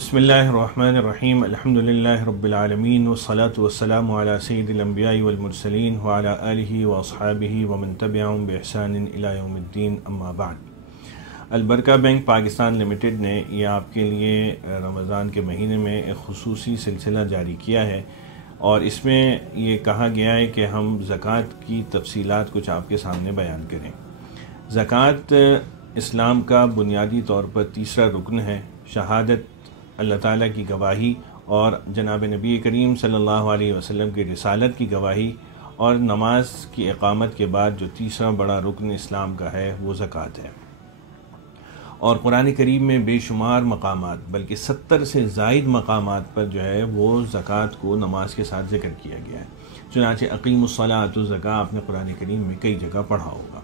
بسم اللہ الرحمن الرحیم الحمدللہ رب العالمین والصلاة والسلام علی سید الانبیاء والمرسلین وعلی آلہ واصحابہ ومن تبعہم بإحسان الی یوم الدین اما بعد۔ البرکہ بینک پاکستان لمیٹڈ نے یہ آپ کے لیے رمضان کے مہینے میں ایک خصوصی سلسلہ جاری کیا ہے، اور اس میں یہ کہا گیا ہے کہ ہم زکوٰۃ کی تفصیلات کچھ آپ کے سامنے بیان کریں۔ زکوٰۃ اسلام کا بنیادی طور پر تیسرا رکن ہے۔ شہادت، اللہ تعالیٰ کی گواہی اور جناب نبی کریم صلی اللہ علیہ وسلم کی رسالت کی گواہی، اور نماز کی اقامت کے بعد جو تیسرا بڑا رکن اسلام کا ہے وہ زکوٰۃ ہے۔ اور قرآن کریم میں بے شمار مقامات، بلکہ 70 سے زائد مقامات پر جو ہے وہ زکوٰۃ کو نماز کے ساتھ ذکر کیا گیا ہے۔ چنانچہ اقیموا الصلاۃ وآتوا الزکاۃ آپ نے قرآن کریم میں کئی جگہ پڑھا ہوگا۔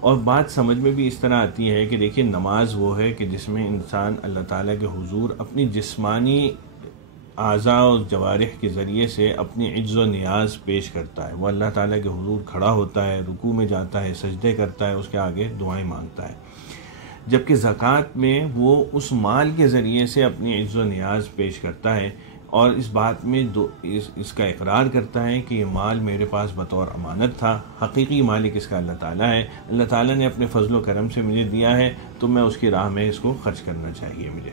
اور بات سمجھ میں بھی اس طرح آتی ہے کہ دیکھیں، نماز وہ ہے کہ جس میں انسان اللہ تعالیٰ کے حضور اپنی جسمانی اعضاء و جوارح کے ذریعے سے اپنی عجز و نیاز پیش کرتا ہے۔ وہ اللہ تعالیٰ کے حضور کھڑا ہوتا ہے، رکوع میں جاتا ہے، سجدے کرتا ہے، اس کے آگے دعائیں مانگتا ہے۔ جبکہ زکوٰۃ میں وہ اس مال کے ذریعے سے اپنی عجز و نیاز پیش کرتا ہے، اور اس بات میں اس کا اقرار کرتا ہے کہ یہ مال میرے پاس بطور امانت تھا، حقیقی مالک اس کا اللہ تعالیٰ ہے، اللہ تعالیٰ نے اپنے فضل و کرم سے مجھے دیا ہے، تو میں اس کی راہ میں اس کو خرچ کرنا چاہیے مجھے۔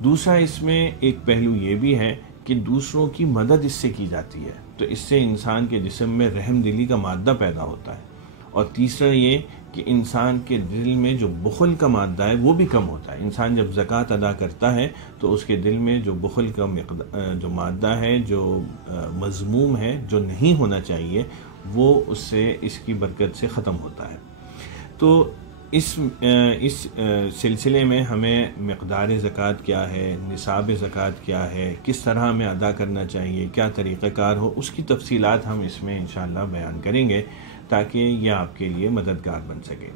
دوسرا اس میں ایک پہلو یہ بھی ہے کہ دوسروں کی مدد اس سے کی جاتی ہے، تو اس سے انسان کے جسم میں رحم دلی کا مادہ پیدا ہوتا ہے۔ اور تیسرا یہ کہ انسان کے دل میں جو بخل کا مادہ ہے وہ بھی کم ہوتا ہے۔ انسان جب زکوٰۃ ادا کرتا ہے تو اس کے دل میں جو بخل کا جو مادہ ہے، جو مذموم ہے، جو نہیں ہونا چاہیے، وہ اس سے، اس کی برکت سے ختم ہوتا ہے۔ تو اس سلسلے میں ہمیں مقدار زکوٰۃ کیا ہے، نصاب زکوٰۃ کیا ہے، کس طرح ہمیں ادا کرنا چاہیے، کیا طریقہ کار ہو، اس کی تفصیلات ہم اس میں انشاءاللہ بیان کریں گے تاکہ یہ آپ کے لیے مددگار بن سکے۔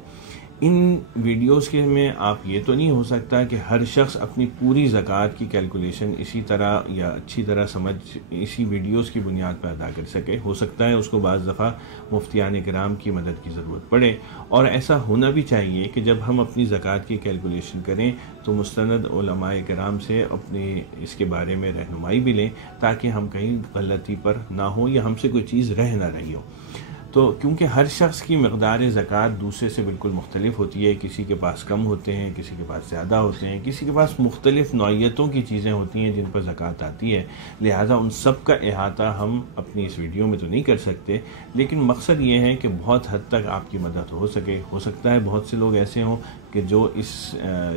ان ویڈیوز کے میں آپ یہ تو نہیں ہو سکتا کہ ہر شخص اپنی پوری زکوٰۃ کی کیلکولیشن اسی طرح یا اچھی طرح سمجھ اسی ویڈیوز کی بنیاد پر ادا کر سکے۔ ہو سکتا ہے اس کو بعض دفعہ مفتیان کرام کی مدد کی ضرورت پڑے، اور ایسا ہونا بھی چاہیے کہ جب ہم اپنی زکوٰۃ کی کیلکولیشن کریں تو مستند علماء کرام سے اپنی اس کے بارے میں رہنمائی بھی لیں، تاکہ ہم کہیں غلطی پر نہ ہوں یا ہم سے کوئی چیز رہ نہ رہی ہو۔ تو کیونکہ ہر شخص کی مقدار زکوٰۃ دوسرے سے بالکل مختلف ہوتی ہے، کسی کے پاس کم ہوتے ہیں، کسی کے پاس زیادہ ہوتے ہیں، کسی کے پاس مختلف نوعیتوں کی چیزیں ہوتی ہیں جن پر زکوٰۃ آتی ہے، لہٰذا ان سب کا احاطہ ہم اپنی اس ویڈیو میں تو نہیں کر سکتے، لیکن مقصد یہ ہے کہ بہت حد تک آپ کی مدد ہو سکے۔ ہو سکتا ہے بہت سے لوگ ایسے ہوں کہ جو اس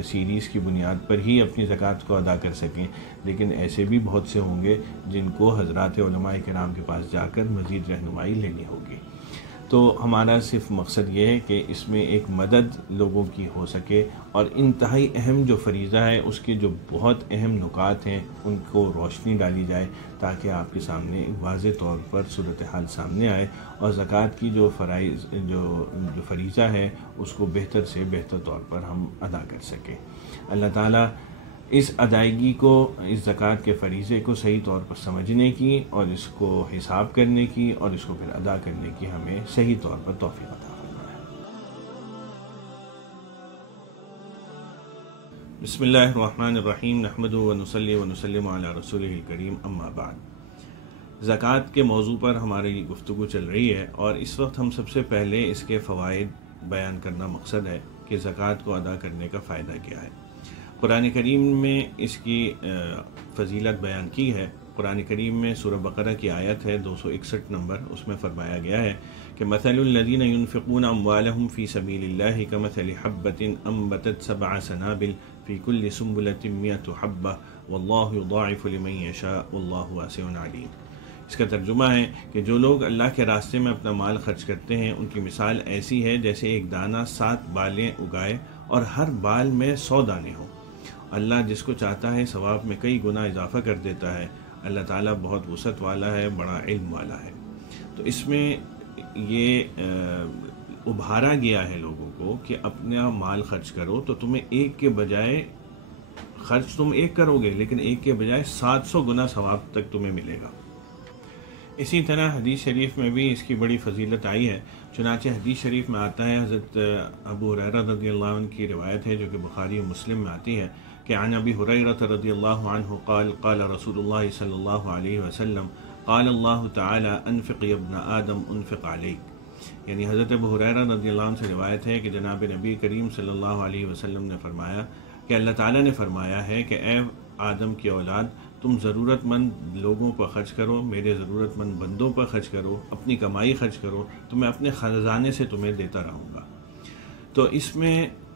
سیریز کی بنیاد پر ہی اپنی زکوٰۃ کو ادا کر سکیں، لیکن ایسے بھی بہت سے ہوں گے جن کو حضرات علماء کرام کے پاس جا کر مزید رہنمائی لینی ہوگی۔ تو ہمارا صرف مقصد یہ ہے کہ اس میں ایک مدد لوگوں کی ہو سکے، اور انتہائی اہم جو فریضہ ہے اس کے جو بہت اہم نکات ہیں ان کو روشنی ڈالی جائے، تاکہ آپ کے سامنے واضح طور پر صورتحال سامنے آئے، اور زکوٰۃ کی جو فریضہ ہے اس کو بہتر سے بہتر طور پر ہم ادا کر سکیں۔ اللہ تعالیٰ اس ادائیگی کو، اس زکوٰۃ کے فریضے کو صحیح طور پر سمجھنے کی اور اس کو حساب کرنے کی اور اس کو پھر ادا کرنے کی ہمیں صحیح طور پر توفیق عطا فرمائے۔ بسم اللہ الرحمن الرحیم، نحمدہ ونصلی ونسلم علی رسولہ الکریم، اما بعد۔ زکوٰۃ کے موضوع پر ہماری گفتگو چل رہی ہے، اور اس وقت ہم سب سے پہلے اس کے فوائد بیان کرنا مقصد ہے کہ زکوٰۃ کو ادا کرنے کا فائدہ کیا ہے۔ قرآن کریم میں اس کی فضیلت بیان کی ہے۔ قرآن کریم میں سورہ بقرہ کی آیت ہے 261 نمبر، اس میں فرمایا گیا ہے کہ مثل الذین ينفقون اموالهم فی سبیل اللہ کمثل حبۃ انبتت 7 سنابل فی کل سنبلۃ 100 حبۃ واللہ یضاعف لمن یشاء واللہ واسع علیم۔ اس کا ترجمہ ہے کہ جو لوگ اللہ کے راستے میں اپنا مال خرچ کرتے ہیں، ان کی مثال ایسی ہے جیسے ایک دانہ 7 بالیں اگائے اور ہر بال میں 100 دانے ہوں۔ اللہ جس کو چاہتا ہے ثواب میں کئی گنا اضافہ کر دیتا ہے۔ اللہ تعالیٰ بہت وسعت والا ہے، بڑا علم والا ہے۔ تو اس میں یہ ابھارا گیا ہے لوگوں کو کہ اپنا مال خرچ کرو تو تمہیں ایک کے بجائے، خرچ تم ایک کرو گے لیکن ایک کے بجائے 700 گنا ثواب تک تمہیں ملے گا۔ اسی طرح حدیث شریف میں بھی اس کی بڑی فضیلت آئی ہے۔ چنانچہ حدیث شریف میں آتا ہے، حضرت ابو ہریرہ رضی اللہ عنہ کی روایت ہے جو کہ بخاری و مسلم میں آتی ہے، کہ کہ عن ابی ہریرہ رضی اللہ عنہ قال قال رسول اللہ صلی اللہ علیہ وسلم قال اللہ تعالی انفق یا ابن آدم انفق علیک، یعنی حضرت ابو ہریرہ رضی اللہ عنہ سے روایت ہے کہ جناب نبی کریم صلی اللہ علیہ وسلم نے فرمایا کہ اللہ تعالیٰ نے فرمایا ہے کہ اے آدم کی اولاد، تم ضرورت مند لوگوں پر خرچ کرو، میرے ضرورت مند بندوں پر خرچ کرو، اپنی کمائی خرچ کرو تو میں اپنے خزانے سے تمہیں دیتا رہوں گا۔ تو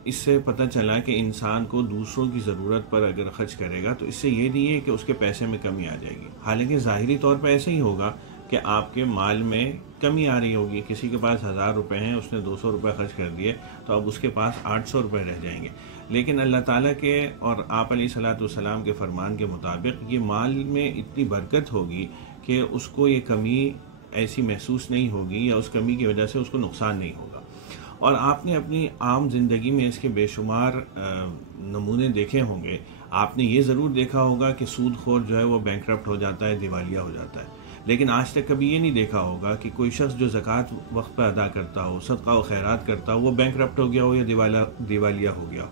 اس سے پتہ چلا کہ انسان کو دوسروں کی ضرورت پر اگر خرچ کرے گا تو اس سے یہ نہیں ہے کہ اس کے پیسے میں کمی آ جائے گی، حالانکہ ظاہری طور پہ ایسے ہی ہوگا کہ آپ کے مال میں کمی آ رہی ہوگی۔ کسی کے پاس 1000 روپے ہیں، اس نے 200 روپے خرچ کر دیے تو اب اس کے پاس 800 روپے رہ جائیں گے، لیکن اللہ تعالیٰ کے اور آپ علیہ الصلوۃ والسلام کے فرمان کے مطابق یہ مال میں اتنی برکت ہوگی کہ اس کو یہ کمی ایسی محسوس نہیں ہوگی یا اس کمی کی وجہ سے اس کو نقصان نہیں ہوگا۔ اور آپ نے اپنی عام زندگی میں اس کے بے شمار نمونے دیکھے ہوں گے۔ آپ نے یہ ضرور دیکھا ہوگا کہ سود خور جو ہے وہ بینکرپٹ ہو جاتا ہے، دیوالیہ ہو جاتا ہے، لیکن آج تک کبھی یہ نہیں دیکھا ہوگا کہ کوئی شخص جو زکوٰۃ وقت پہ ادا کرتا ہو، صدقہ و خیرات کرتا ہو، وہ بینکرپٹ ہو گیا ہو یا دیوالیہ ہو گیا ہو۔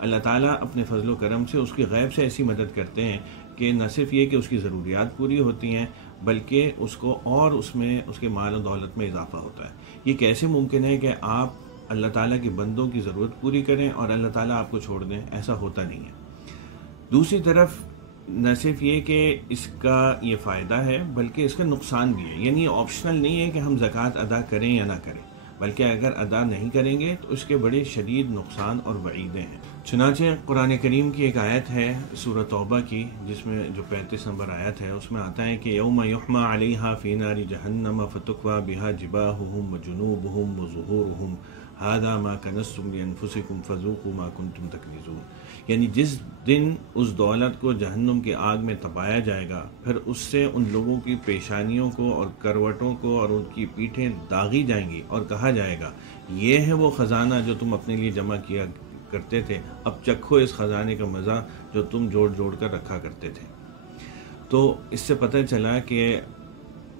اللہ تعالیٰ اپنے فضل و کرم سے اس کی غیب سے ایسی مدد کرتے ہیں کہ نہ صرف یہ کہ اس کی ضروریات پوری ہوتی ہیں بلکہ اس کو اور اس میں اس کے مال و دولت میں اضافہ ہوتا ہے۔ یہ کیسے ممکن ہے کہ آپ اللہ تعالیٰ کے بندوں کی ضرورت پوری کریں اور اللہ تعالیٰ آپ کو چھوڑ دیں؟ ایسا ہوتا نہیں ہے۔ دوسری طرف نہ صرف یہ کہ اس کا یہ فائدہ ہے بلکہ اس کا نقصان بھی ہے، یعنی آپشنل نہیں ہے کہ ہم زکوٰۃ ادا کریں یا نہ کریں، بلکہ اگر ادا نہیں کریں گے تو اس کے بڑے شدید نقصان اور وعیدیں ہیں۔ چنانچہ قرآن کریم کی ایک آیت ہے سورہ توبہ کی، جس میں جو 35 نمبر آیت ہے، اس میں آتا ہے کہ یوم یحمى علیہا فی نار جہنم فتکوی بہا جباہہم وجنوبہم وظہورہم ھذا ما کنزتم لانفسکم فذوقوا ما کنتم تکنزون، یعنی جس دن اس دولت کو جہنم کی آگ میں تپایا جائے گا، پھر اس سے ان لوگوں کی پیشانیوں کو اور کروٹوں کو اور ان کی پیٹھیں داغی جائیں گی اور کہا جائے گا یہ ہے وہ خزانہ جو تم اپنے لیے جمع کیا کرتے تھے، اب چکھو اس خزانے کا مزہ جو تم جوڑ جوڑ کر رکھا کرتے تھے۔ تو اس سے پتہ چلا کہ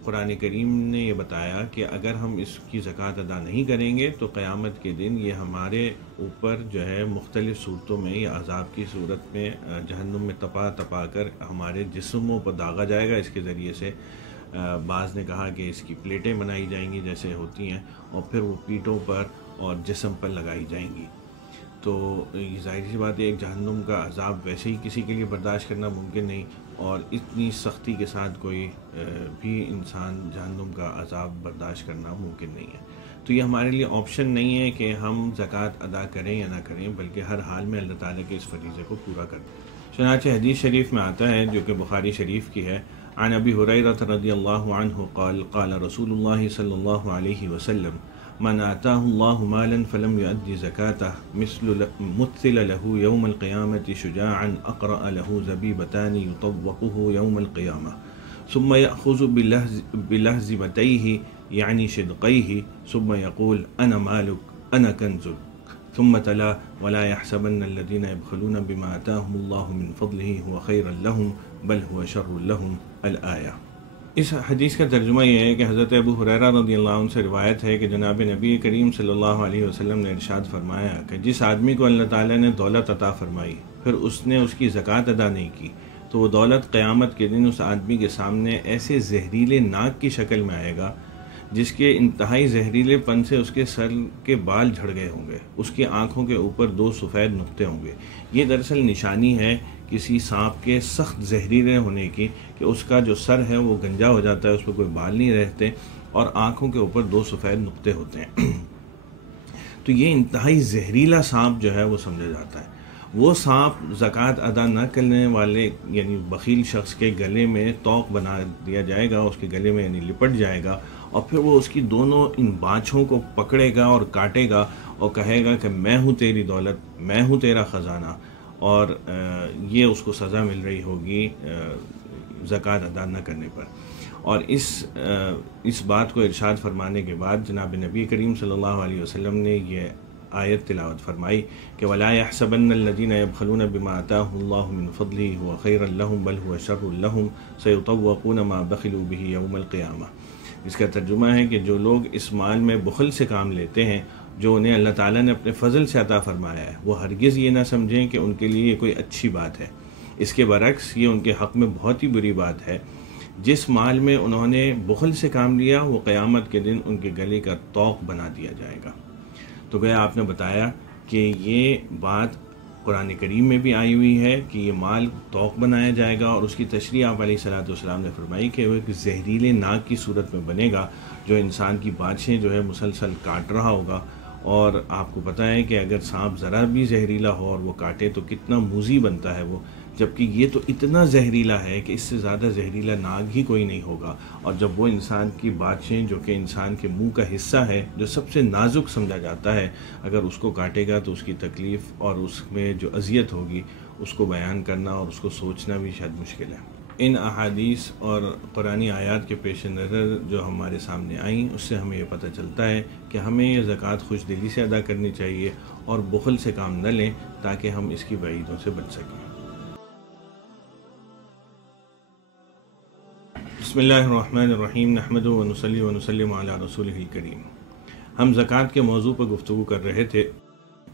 قرآن کریم نے یہ بتایا کہ اگر ہم اس کی زکوٰۃ ادا نہیں کریں گے تو قیامت کے دن یہ ہمارے اوپر جو ہے مختلف صورتوں میں یا عذاب کی صورت میں جہنم میں تپا کر ہمارے جسموں پر داغا جائے گا۔ اس کے ذریعے سے بعض نے کہا کہ اس کی پلیٹیں بنائی جائیں گی جیسے ہوتی ہیں، اور پھر وہ پیٹوں پر اور جسم پر لگائی جائیں گی۔ تو یہ ظاہر سی بات ہے، ایک جہنم کا عذاب ویسے ہی کسی کے لیے برداشت کرنا ممکن نہیں، اور اتنی سختی کے ساتھ کوئی بھی انسان جہنم کا عذاب برداشت کرنا ممکن نہیں ہے۔ تو یہ ہمارے لیے آپشن نہیں ہے کہ ہم زکوٰۃ ادا کریں یا نہ کریں، بلکہ ہر حال میں اللہ تعالیٰ کے اس فریضے کو پورا کریں۔ چنانچہ حدیث شریف میں آتا ہے جو کہ بخاری شریف کی ہے، عن ابی ہریرہ رضی اللہ عنہ قال قال رسول اللہ صلی اللہ علیہ وسلم من آتاه الله مالا فلم يؤدي زكاته مثل له يوم القيامة شجاعا أقرأ له زبيبتان يطوقه يوم القيامة ثم يأخذ بلهزمتيه يعني شدقيه ثم يقول أنا مالك أنا كنزك ثم تلا ولا يحسبن الذين يبخلون بما آتاهم الله من فضله هو خيرا لهم بل هو شر لهم الآية۔ اس حدیث کا ترجمہ یہ ہے کہ حضرت ابو ہریرہ رضی اللہ عنہ سے روایت ہے کہ جناب نبی کریم صلی اللہ علیہ وسلم نے ارشاد فرمایا کہ جس آدمی کو اللہ تعالیٰ نے دولت عطا فرمائی پھر اس نے اس کی زکوٰۃ ادا نہیں کی تو وہ دولت قیامت کے دن اس آدمی کے سامنے ایسے زہریلے ناک کی شکل میں آئے گا جس کے انتہائی زہریلے پن سے اس کے سر کے بال جھڑ گئے ہوں گے، اس کی آنکھوں کے اوپر 2 سفید نقطے ہوں گے۔ یہ دراصل نشانی ہے کسی سانپ کے سخت زہریلے ہونے کی کہ اس کا جو سر ہے وہ گنجا ہو جاتا ہے، اس پہ کوئی بال نہیں رہتے اور آنکھوں کے اوپر 2 سفید نقطے ہوتے ہیں۔ تو یہ انتہائی زہریلا سانپ جو ہے وہ سمجھا جاتا ہے۔ وہ سانپ زکوٰۃ ادا نہ کرنے والے یعنی بخیل شخص کے گلے میں توق بنا دیا جائے گا، اس کے گلے میں یعنی لپٹ جائے گا، اور پھر وہ اس کی دونوں ان بانچھوں کو پکڑے گا اور کاٹے گا اور کہے گا کہ میں ہوں تیری دولت، میں ہوں تیرا خزانہ، اور یہ اس کو سزا مل رہی ہوگی زکوٰۃ ادا نہ کرنے پر۔ اور اس بات کو ارشاد فرمانے کے بعد جناب نبی کریم صلی اللہ علیہ وسلم نے یہ آیت تلاوت فرمائی کہ وَلَا يَحْسَبَنَّ الَّذِينَ يَبْخَلُونَ بِمَا آتَاهُمُ اللَّهُ مِنْ فَضْلِهِ هُوَ خَيْرًا لَهُمْ بَلْ هُوَ شَرٌّ لَهُمْ سَيُطَوَّقُونَ مَا بَخِلُوا بِهِ يَوْمَ الْقِيَامَةِ۔ اس کا ترجمہ ہے کہ جو لوگ اس مال میں بخل سے کام لیتے ہیں جو انہیں اللہ تعالیٰ نے اپنے فضل سے عطا فرمایا ہے، وہ ہرگز یہ نہ سمجھیں کہ ان کے لیے یہ کوئی اچھی بات ہے۔ اس کے برعکس یہ ان کے حق میں بہت ہی بری بات ہے۔ جس مال میں انہوں نے بخل سے کام لیا، وہ قیامت کے دن ان کے گلے کا طوق بنا دیا جائے گا۔ تو گویا آپ نے بتایا کہ یہ بات قرآن کریم میں بھی آئی ہوئی ہے کہ یہ مال طوق بنایا جائے گا، اور اس کی تشریح آپ علیہ السلام نے فرمائی کہ وہ ایک زہریلے ناگ کی صورت میں بنے گا جو انسان کی بانچیں جو ہے مسلسل کاٹ رہا ہوگا۔ اور آپ کو پتہ ہے کہ اگر سانپ ذرا بھی زہریلا ہو اور وہ کاٹے تو کتنا موذی بنتا ہے وہ، جبکہ یہ تو اتنا زہریلا ہے کہ اس سے زیادہ زہریلا ناگ ہی کوئی نہیں ہوگا۔ اور جب وہ انسان کی بانچیں جو کہ انسان کے منہ کا حصہ ہے، جو سب سے نازک سمجھا جاتا ہے، اگر اس کو کاٹے گا تو اس کی تکلیف اور اس میں جو اذیت ہوگی اس کو بیان کرنا اور اس کو سوچنا بھی شاید مشکل ہے۔ ان احادیث اور قرآنی آیات کے پیش نظر جو ہمارے سامنے آئیں، اس سے ہمیں یہ پتہ چلتا ہے کہ ہمیں یہ زکوٰۃ خوش دلی سے ادا کرنی چاہیے اور بخل سے کام نہ لیں تاکہ ہم اس کی وعیدوں سے بچ سکیں۔ بسم اللہ الرحمن الرحیم، نحمدہ ونصلی ونسلم علی رسولہ الکریم۔ ہم زکوٰۃ کے موضوع پر گفتگو کر رہے تھے۔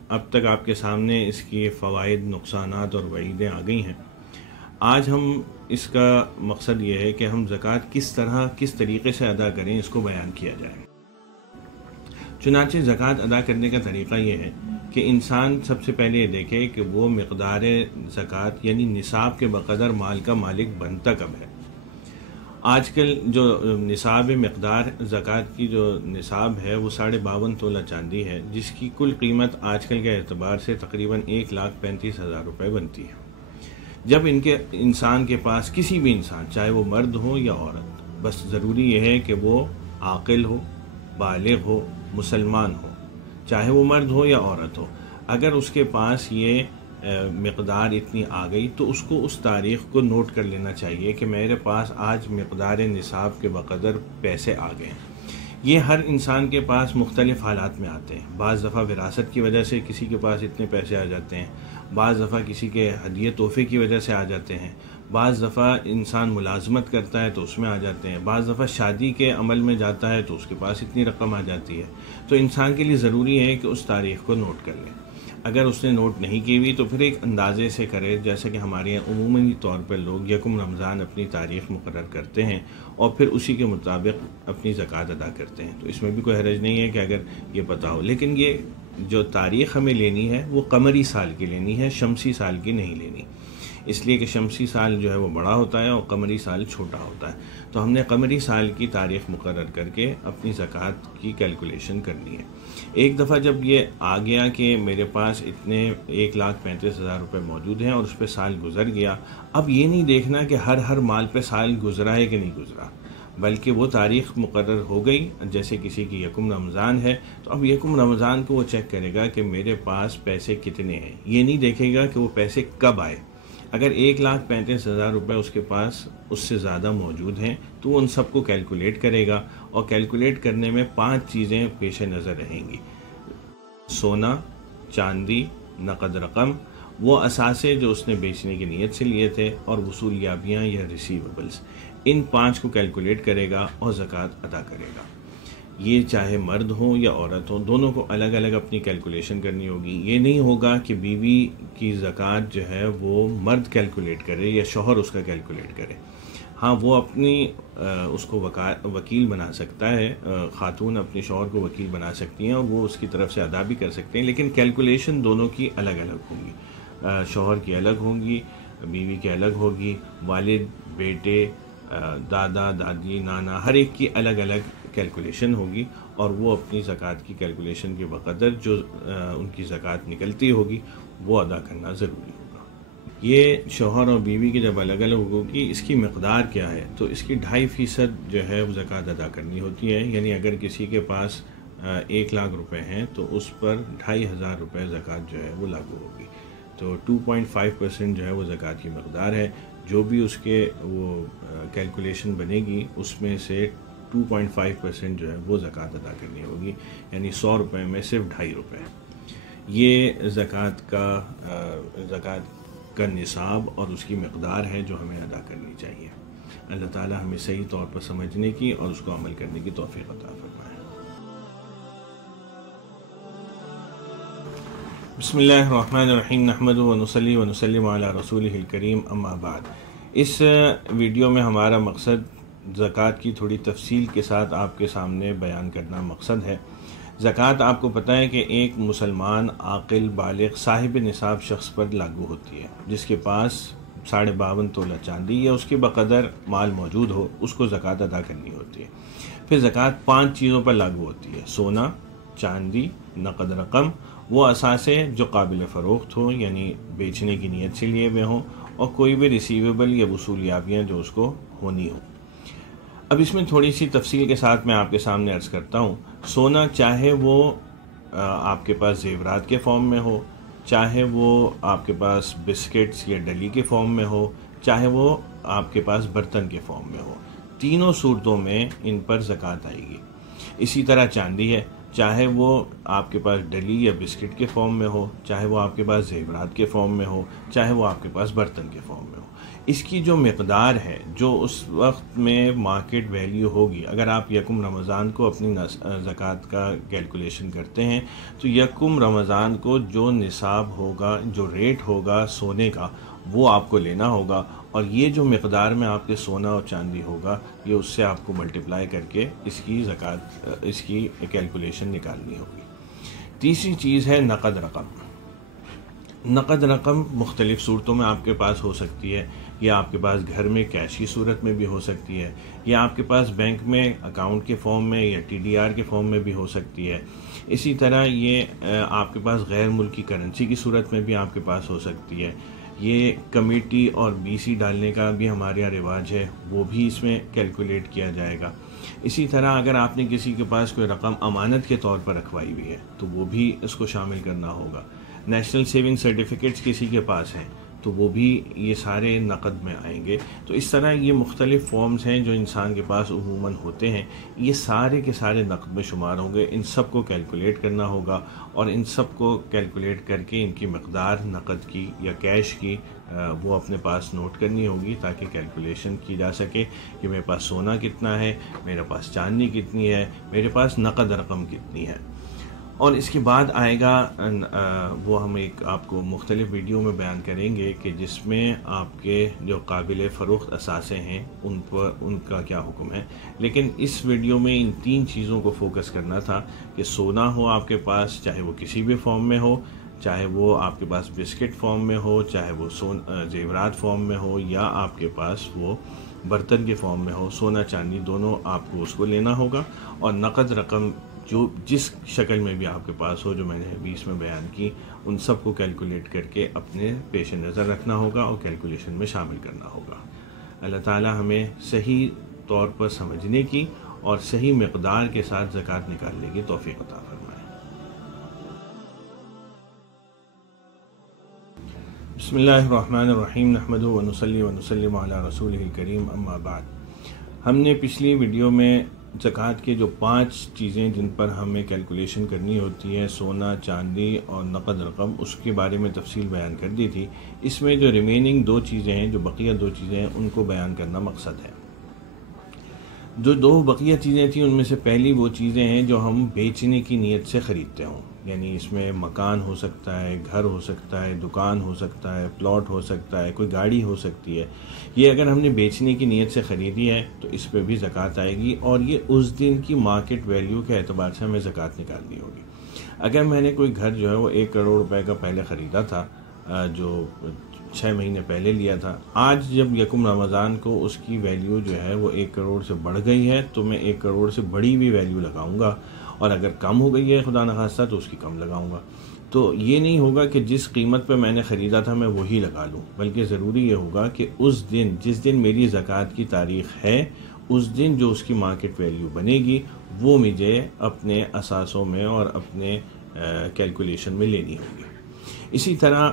اب تک آپ کے سامنے اس کی فوائد، نقصانات اور وعیدیں آ گئی ہیں۔ آج ہم اس کا مقصد یہ ہے کہ ہم زکوٰۃ کس طریقے سے ادا کریں، اس کو بیان کیا جائے۔ چنانچہ زکوٰۃ ادا کرنے کا طریقہ یہ ہے کہ انسان سب سے پہلے یہ دیکھے کہ وہ مقدار زکوٰۃ یعنی نصاب کے بقدر مال کا مالک بنتا کب ہے۔ آج کل جو نصاب مقدار زکوٰۃ کی جو نصاب ہے وہ 52.5 تولہ چاندی ہے، جس کی کل قیمت آج کل کے اعتبار سے تقریباً 1,35,000 روپے بنتی ہے۔ جب انسان کے پاس، کسی بھی انسان، چاہے وہ مرد ہو یا عورت، بس ضروری یہ ہے کہ وہ عاقل ہو، بالغ ہو، مسلمان ہو، چاہے وہ مرد ہو یا عورت ہو، اگر اس کے پاس یہ مقدار اتنی آ گئی تو اس کو اس تاریخ کو نوٹ کر لینا چاہیے کہ میرے پاس آج مقدار نصاب کے بقدر پیسے آ گئے ہیں۔ یہ ہر انسان کے پاس مختلف حالات میں آتے ہیں۔ بعض دفعہ وراثت کی وجہ سے کسی کے پاس اتنے پیسے آ جاتے ہیں، بعض دفعہ کسی کے ہدیے تحفے کی وجہ سے آ جاتے ہیں، بعض دفعہ انسان ملازمت کرتا ہے تو اس میں آ جاتے ہیں، بعض دفعہ شادی کے عمل میں جاتا ہے تو اس کے پاس اتنی رقم آ جاتی ہے۔ تو انسان کے لیے ضروری ہے کہ اس تاریخ کو نوٹ کر لیں۔ اگر اس نے نوٹ نہیں کی ہوئی تو پھر ایک اندازے سے کرے، جیسے کہ ہمارے یہاں عموماً طور پر لوگ یکم رمضان اپنی تاریخ مقرر کرتے ہیں اور پھر اسی کے مطابق اپنی زکوٰۃ ادا کرتے ہیں۔ تو اس میں بھی کوئی حرج نہیں ہے کہ اگر یہ پتہ ہو، لیکن یہ جو تاریخ ہمیں لینی ہے وہ قمری سال کی لینی ہے، شمسی سال کی نہیں لینی، اس لیے کہ شمسی سال جو ہے وہ بڑا ہوتا ہے اور قمری سال چھوٹا ہوتا ہے۔ تو ہم نے قمری سال کی تاریخ مقرر کر کے اپنی زکوٰۃ کی کیلکولیشن کرنی ہے۔ ایک دفعہ جب یہ آ گیا کہ میرے پاس اتنے 1,35,000 روپے موجود ہیں اور اس پہ سال گزر گیا، اب یہ نہیں دیکھنا کہ ہر مال پہ سال گزرا ہے کہ نہیں گزرا، بلکہ وہ تاریخ مقرر ہو گئی، جیسے کسی کی یکم رمضان ہے تو اب یکم رمضان کو وہ چیک کرے گا کہ میرے پاس پیسے کتنے ہیں، یہ نہیں دیکھے گا کہ وہ پیسے کب آئے۔ اگر 1,35,000 روپے اس کے پاس اس سے زیادہ موجود ہیں تو وہ ان سب کو کیلکولیٹ کرے گا، اور کیلکولیٹ کرنے میں 5 چیزیں پیش نظر رہیں گی: سونا، چاندی، نقد رقم، وہ اثاثے جو اس نے بیچنے کی نیت سے لیے تھے، اور وصولیابیاں یا ریسیویبلز، ان 5 کو کیلکولیٹ کرے گا اور زکوٰۃ ادا کرے گا۔ یہ چاہے مرد ہوں یا عورت ہوں، دونوں کو الگ الگ اپنی کیلکولیشن کرنی ہوگی۔ یہ نہیں ہوگا کہ بیوی کی زکوٰۃ جو ہے وہ مرد کیلکولیٹ کرے یا شوہر اس کا کیلکولیٹ کرے۔ ہاں، وہ اپنی اس کو وکیل بنا سکتا ہے، خاتون اپنے شوہر کو وکیل بنا سکتی ہیں اور وہ اس کی طرف سے ادا بھی کر سکتے ہیں، لیکن کیلکولیشن دونوں کی الگ الگ ہوگی۔ شوہر کی الگ ہوگی، بیوی کی الگ ہوگی، والد، بیٹے، دادا، دادی، نانا، ہر ایک کی الگ الگ کیلکولیشن ہوگی، اور وہ اپنی زکوٰۃ کی کیلکولیشن کے بقدر جو ان کی زکوٰۃ نکلتی ہوگی وہ ادا کرنا ضروری ہوگا۔ یہ شوہر اور بیوی کی جب الگ الگ ہوگی، اس کی مقدار کیا ہے؟ تو اس کی 2.5% جو ہے وہ زکوٰۃ ادا کرنی ہوتی ہے، یعنی اگر کسی کے پاس 1,00,000 روپے ہیں تو اس پر 2,500 روپے زکوٰۃ جو ہے وہ لاگو ہوگی۔ تو 2.5% جو ہے وہ زکوٰۃ کی مقدار ہے۔ جو بھی اس کے وہ کیلکولیشن بنے گی اس میں سے 2.5% جو ہے وہ زکوٰۃ ادا کرنی ہوگی، یعنی 100 روپے میں صرف 2.5 روپے۔ یہ زکوٰۃ کا نصاب اور اس کی مقدار ہے جو ہمیں ادا کرنی چاہیے۔ اللہ تعالی ہمیں صحیح طور پر سمجھنے کی اور اس کو عمل کرنے کی توفیق عطا فرمائے۔ بسم اللہ الرحمن الرحیم نحمد و نصلی و نسلم علی رسولہ الکریم اما بعد۔ اس ویڈیو میں ہمارا مقصد زکوٰۃ کی تھوڑی تفصیل کے ساتھ آپ کے سامنے بیان کرنا مقصد ہے۔ زکوٰۃ آپ کو پتہ ہے کہ ایک مسلمان عاقل بالغ صاحب نصاب شخص پر لاگو ہوتی ہے، جس کے پاس 52.5 تولہ چاندی یا اس کے بقدر مال موجود ہو، اس کو زکوٰۃ ادا کرنی ہوتی ہے۔ پھر زکوٰۃ 5 چیزوں پر لاگو ہوتی ہے: سونا، چاندی، نقد رقم، وہ اثاثے جو قابل فروخت ہوں یعنی بیچنے کی نیت سے لیے ہوئے ہوں، اور کوئی بھی ریسیویبل یا وصولیابیاں جو اس کو ہونی ہوں۔ اب اس میں تھوڑی سی تفصیل کے ساتھ میں آپ کے سامنے عرض کرتا ہوں۔ سونا چاہے وہ آپ کے پاس زیورات کے فارم میں ہو، چاہے وہ آپ کے پاس بسکٹس یا ڈلی کے فارم میں ہو، چاہے وہ آپ کے پاس برتن کے فارم میں ہو، تینوں صورتوں میں ان پر زکوٰۃ آئے گی۔ اسی طرح چاندی ہے، چاہے وہ آپ کے پاس ڈلی یا بسکٹ کے فارم میں ہو، چاہے وہ آپ کے پاس زیورات کے فارم میں ہو، چاہے وہ آپ کے پاس برتن کے فارم میں ہو، اس کی جو مقدار ہے جو اس وقت میں مارکیٹ ویلیو ہوگی، اگر آپ یکم رمضان کو اپنی زکوٰۃ کا کیلکولیشن کرتے ہیں تو یکم رمضان کو جو نصاب ہوگا، جو ریٹ ہوگا سونے کا، وہ آپ کو لینا ہوگا، اور یہ جو مقدار میں آپ کے سونا اور چاندی ہوگا، یہ اس سے آپ کو ملٹیپلائی کر کے اس کی زکوٰۃ، اس کی کیلکولیشن نکالنی ہوگی۔ تیسری چیز ہے نقد رقم۔ نقد رقم مختلف صورتوں میں آپ کے پاس ہو سکتی ہے، یا آپ کے پاس گھر میں کیش کی صورت میں بھی ہو سکتی ہے، یا آپ کے پاس بینک میں اکاؤنٹ کے فارم میں یا TDR کے فارم میں بھی ہو سکتی ہے۔ اسی طرح یہ آپ کے پاس غیر ملکی کرنسی کی صورت میں بھی آپ کے پاس ہو سکتی ہے۔ یہ کمیٹی اور BC ڈالنے کا بھی ہمارے یہاں رواج ہے، وہ بھی اس میں کیلکولیٹ کیا جائے گا۔ اسی طرح اگر آپ نے کسی کے پاس کوئی رقم امانت کے طور پر رکھوائی ہوئی ہے تو وہ بھی اس کو شامل کرنا ہوگا۔ نیشنل سیونگ سرٹیفکیٹس کسی کے پاس ہیں تو وہ بھی یہ سارے نقد میں آئیں گے۔ تو اس طرح یہ مختلف فارمز ہیں جو انسان کے پاس عموماً ہوتے ہیں، یہ سارے کے سارے نقد میں شمار ہوں گے۔ ان سب کو کیلکولیٹ کرنا ہوگا، اور ان سب کو کیلکولیٹ کر کے ان کی مقدار نقد کی یا کیش کی وہ اپنے پاس نوٹ کرنی ہوگی، تاکہ کیلکولیشن کی جا سکے کہ میرے پاس سونا کتنا ہے، میرے پاس چاندی کتنی ہے، میرے پاس نقد رقم کتنی ہے۔ اور اس کے بعد آئے گا وہ ہم ایک آپ کو مختلف ویڈیو میں بیان کریں گے کہ جس میں آپ کے جو قابل فروخت اثاثے ہیں ان کا کیا حکم ہے۔ لیکن اس ویڈیو میں ان 3 چیزوں کو فوکس کرنا تھا کہ سونا ہو آپ کے پاس، چاہے وہ کسی بھی فارم میں ہو، چاہے وہ آپ کے پاس بسکٹ فارم میں ہو، چاہے وہ زیورات فارم میں ہو، یا آپ کے پاس وہ برتن کے فارم میں ہو، سونا چاندی دونوں آپ کو اس کو لینا ہوگا، اور نقد رقم جو جس شکل میں بھی آپ کے پاس ہو، جو میں نے بیچ میں بیان کی، ان سب کو کیلکولیٹ کر کے اپنے پیش نظر رکھنا ہوگا اور کیلکولیشن میں شامل کرنا ہوگا۔ اللہ تعالی ہمیں صحیح طور پر سمجھنے کی اور صحیح مقدار کے ساتھ زکوٰۃ نکالنے کی توفیق عطا فرمائے۔ بسم اللہ الرحمن الرحیم نحمد و نصلی و نسلم علی رسولہ الکریم اما بعد۔ ہم نے پچھلی ویڈیو میں زکوٰۃ کے جو 5 چیزیں جن پر ہمیں کیلکولیشن کرنی ہوتی ہے، سونا، چاندی اور نقد رقم، اس کے بارے میں تفصیل بیان کر دی تھی۔ اس میں جو ریمیننگ 2 چیزیں ہیں، جو بقیہ 2 چیزیں ہیں، ان کو بیان کرنا مقصد ہے۔ جو 2 بقیہ چیزیں تھیں ان میں سے پہلی وہ چیزیں ہیں جو ہم بیچنے کی نیت سے خریدتے ہوں، یعنی اس میں مکان ہو سکتا ہے، گھر ہو سکتا ہے، دکان ہو سکتا ہے، پلاٹ ہو سکتا ہے، کوئی گاڑی ہو سکتی ہے۔ یہ اگر ہم نے بیچنے کی نیت سے خریدی ہے تو اس پہ بھی زکوٰۃ آئے گی، اور یہ اس دن کی مارکیٹ ویلیو کے اعتبار سے ہمیں زکوٰۃ نکالنی ہوگی۔ اگر میں نے کوئی گھر جو ہے وہ 1 کروڑ روپے کا پہلے خریدا تھا، جو 6 مہینے پہلے لیا تھا، آج جب یکم رمضان کو اس کی ویلیو جو ہے وہ 1 کروڑ سے بڑھ گئی ہے تو میں 1 کروڑ سے بڑی بھی ویلیو لگاؤں گا، اور اگر کم ہو گئی ہے خدا نخواستہ تو اس کی کم لگاؤں گا۔ تو یہ نہیں ہوگا کہ جس قیمت پہ میں نے خریدا تھا میں وہی لگا لوں، بلکہ ضروری یہ ہوگا کہ اس دن، جس دن میری زکوٰۃ کی تاریخ ہے، اس دن جو اس کی مارکیٹ ویلیو بنے گی وہ مجھے اپنے اثاثوں میں اور اپنے کیلکولیشن میں لینی ہوگی۔ اسی طرح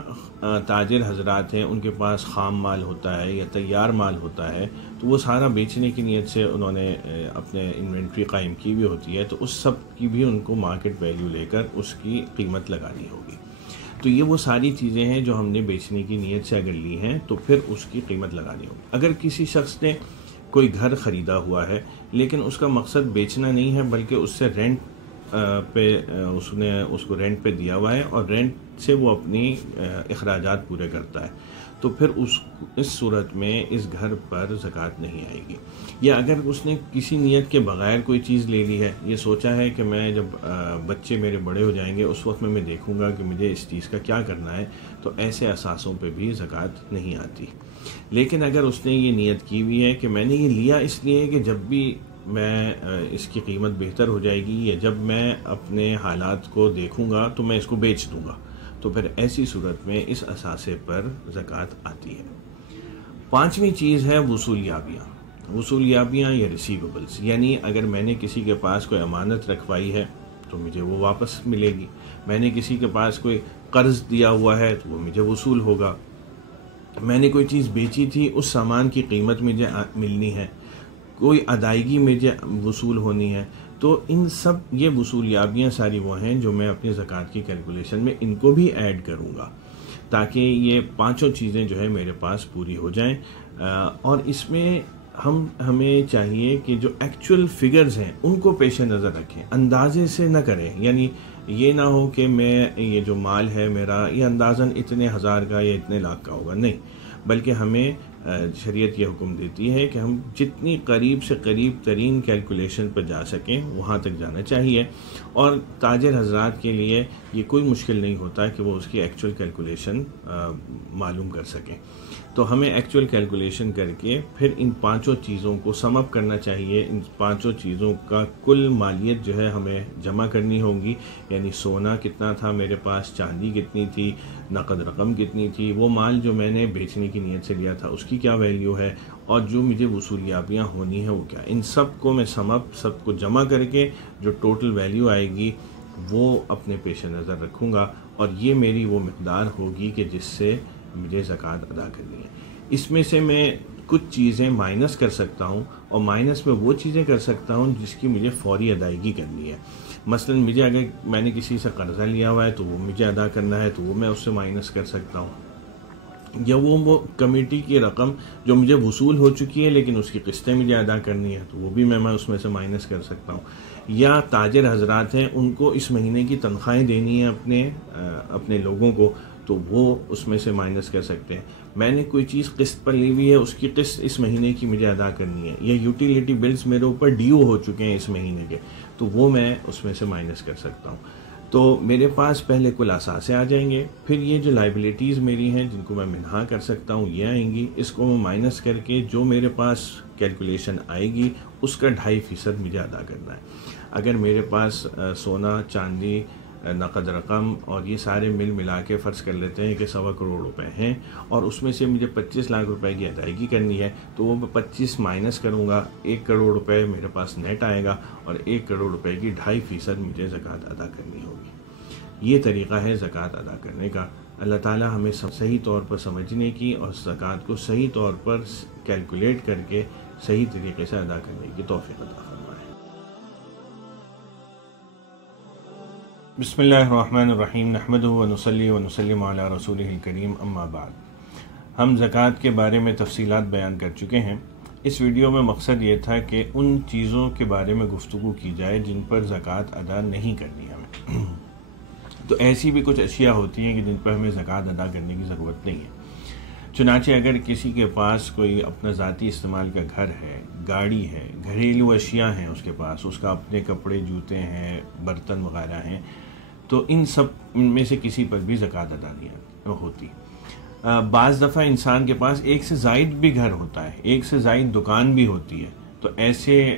تاجر حضرات ہیں، ان کے پاس خام مال ہوتا ہے یا تیار مال ہوتا ہے، تو وہ سارا بیچنے کی نیت سے انہوں نے اپنے انوینٹری قائم کی ہوئی ہوتی ہے، تو اس سب کی بھی ان کو مارکیٹ ویلیو لے کر اس کی قیمت لگانی ہوگی۔ تو یہ وہ ساری چیزیں ہیں جو ہم نے بیچنے کی نیت سے اگر لی ہیں تو پھر اس کی قیمت لگانی ہوگی۔ اگر کسی شخص نے کوئی گھر خریدا ہوا ہے لیکن اس کا مقصد بیچنا نہیں ہے، بلکہ اس سے رینٹ پہ اس نے اس کو رینٹ پہ دیا ہوا ہے، اور رینٹ سے وہ اپنی اخراجات پورے کرتا ہے، تو پھر اس صورت میں اس گھر پر زکوٰۃ نہیں آئے گی۔ یا اگر اس نے کسی نیت کے بغیر کوئی چیز لے لی ہے، یہ سوچا ہے کہ میں جب بچے میرے بڑے ہو جائیں گے اس وقت میں دیکھوں گا کہ مجھے اس چیز کا کیا کرنا ہے، تو ایسے اساسوں پہ بھی زکوٰۃ نہیں آتی۔ لیکن اگر اس نے یہ نیت کی ہوئی ہے کہ میں نے یہ لیا اس لیے کہ جب بھی میں اس کی قیمت بہتر ہو جائے گی یا جب میں اپنے حالات کو دیکھوں گا تو میں اس کو بیچ دوں گا، تو پھر ایسی صورت میں اس اثاثے پر زکوٰۃ آتی ہے۔ پانچویں چیز ہے وصولیابیاں یا ریسیویبلس، یعنی اگر میں نے کسی کے پاس کوئی امانت رکھوائی ہے تو مجھے وہ واپس ملے گی، میں نے کسی کے پاس کوئی قرض دیا ہوا ہے تو وہ مجھے وصول ہوگا، میں نے کوئی چیز بیچی تھی اس سامان کی قیمت مجھے ملنی ہے، کوئی ادائیگی مجھے وصول ہونی ہے، تو ان سب یہ وصولیابیاں ساری وہ ہیں جو میں اپنی زکوٰۃ کی کیلکولیشن میں ان کو بھی ایڈ کروں گا تاکہ یہ پانچوں چیزیں جو ہے میرے پاس پوری ہو جائیں۔ اور اس میں ہمیں چاہیے کہ جو ایکچول فگرز ہیں ان کو پیش نظر رکھیں، اندازے سے نہ کریں، یعنی یہ نہ ہو کہ میں یہ جو مال ہے میرا یہ اندازاً اتنے ہزار کا یا اتنے لاکھ کا ہوگا، نہیں، بلکہ ہمیں شریعت یہ حکم دیتی ہے کہ ہم جتنی قریب سے قریب ترین کیلکولیشن پر جا سکیں وہاں تک جانا چاہیے، اور تاجر حضرات کے لیے یہ کوئی مشکل نہیں ہوتا کہ وہ اس کی ایکچول کیلکولیشن معلوم کر سکیں۔ تو ہمیں ایکچول کیلکولیشن کر کے پھر ان پانچوں چیزوں کو سم اپ کرنا چاہیے، ان پانچوں چیزوں کا کل مالیت جو ہے ہمیں جمع کرنی ہوگی، یعنی سونا کتنا تھا میرے پاس، چاندی کتنی تھی، نقد رقم کتنی تھی، وہ مال جو میں نے بیچنے کی نیت سے لیا تھا اس کی کیا ویلیو ہے، اور جو مجھے وصولیابیاں ہونی ہیں وہ کیا، ان سب کو میں سب کو جمع کر کے جو ٹوٹل ویلیو آئے گی وہ اپنے پیش نظر رکھوں گا، اور یہ میری وہ مقدار ہوگی کہ جس سے مجھے زکوٰۃ ادا کرنی ہے۔ اس میں سے میں کچھ چیزیں مائنس کر سکتا ہوں، اور مائنس میں وہ چیزیں کر سکتا ہوں جس کی مجھے فوری ادائیگی کرنی ہے۔ مثلا مجھے اگر میں نے کسی سے قرضہ لیا ہوا ہے تو وہ مجھے ادا کرنا ہے تو وہ میں اس سے مائنس کر سکتا ہوں، یا وہ کمیٹی کی رقم جو مجھے وصول ہو چکی ہے لیکن اس کی قسطیں مجھے ادا کرنی ہے تو وہ بھی میں اس میں سے مائنس کر سکتا ہوں، یا تاجر حضرات ہیں ان کو اس مہینے کی تنخواہیں دینی ہیں اپنے لوگوں کو تو وہ اس میں سے مائنس کر سکتے ہیں، میں نے کوئی چیز قسط پر لی ہوئی ہے اس کی قسط اس مہینے کی مجھے ادا کرنی ہے، یا یوٹیلیٹی بلز میرے اوپر ڈیو ہو چکے ہیں اس مہینے کے تو وہ میں اس میں سے مائنس کر سکتا ہوں۔ تو میرے پاس پہلے کل اثاثے آ جائیں گے، پھر یہ جو لائبلٹیز میری ہیں جن کو میں منہا کر سکتا ہوں یہ آئیں گی، اس کو میں مائنس کر کے جو میرے پاس کیلکولیشن آئے گی اس کا 2.5% مجھے ادا کرنا ہے۔ اگر میرے پاس سونا، چاندی، نقد رقم اور یہ سارے ملا کے فرض کر لیتے ہیں کہ 1.25 کروڑ روپے ہیں، اور اس میں سے مجھے 25 لاکھ روپے کی ادائیگی کرنی ہے تو وہ 25 مائنس کروں گا، 1 کروڑ روپے میرے پاس نیٹ آئے گا، اور 1 کروڑ روپے کی 2.5% مجھے زکوٰۃ ادا کرنی ہوگی۔ یہ طریقہ ہے زکوٰۃ ادا کرنے کا۔ اللہ تعالی ہمیں صحیح طور پر سمجھنے کی اور زکوٰۃ کو صحیح طور پر کیلکولیٹ کر کے صحیح طریقے سے ادا کرنے کی توفیق عطا فرمائے۔ بسم اللہ الرحمن الرحیم، نحمدہ ونصلی ونسلم علی رسولہ الکریم، اما بعد۔ ہم زکوٰۃ کے بارے میں تفصیلات بیان کر چکے ہیں۔ اس ویڈیو میں مقصد یہ تھا کہ ان چیزوں کے بارے میں گفتگو کی جائے جن پر زکوٰۃ ادا نہیں کرنی ہمیں۔ تو ایسی بھی کچھ اشیاء ہوتی ہیں کہ جن پر ہمیں زکوٰۃ ادا کرنے کی ضرورت نہیں ہے۔ چنانچہ اگر کسی کے پاس کوئی اپنا ذاتی استعمال کا گھر ہے، گاڑی ہے، گھریلو اشیاء ہیں اس کے پاس، اس کا اپنے کپڑے، جوتے ہیں، برتن وغیرہ ہیں، تو ان میں سے کسی پر بھی زکوٰۃ ادا نہیں ہوتی۔ بعض دفعہ انسان کے پاس ایک سے زائد بھی گھر ہوتا ہے، ایک سے زائد دکان بھی ہوتی ہے، تو ایسے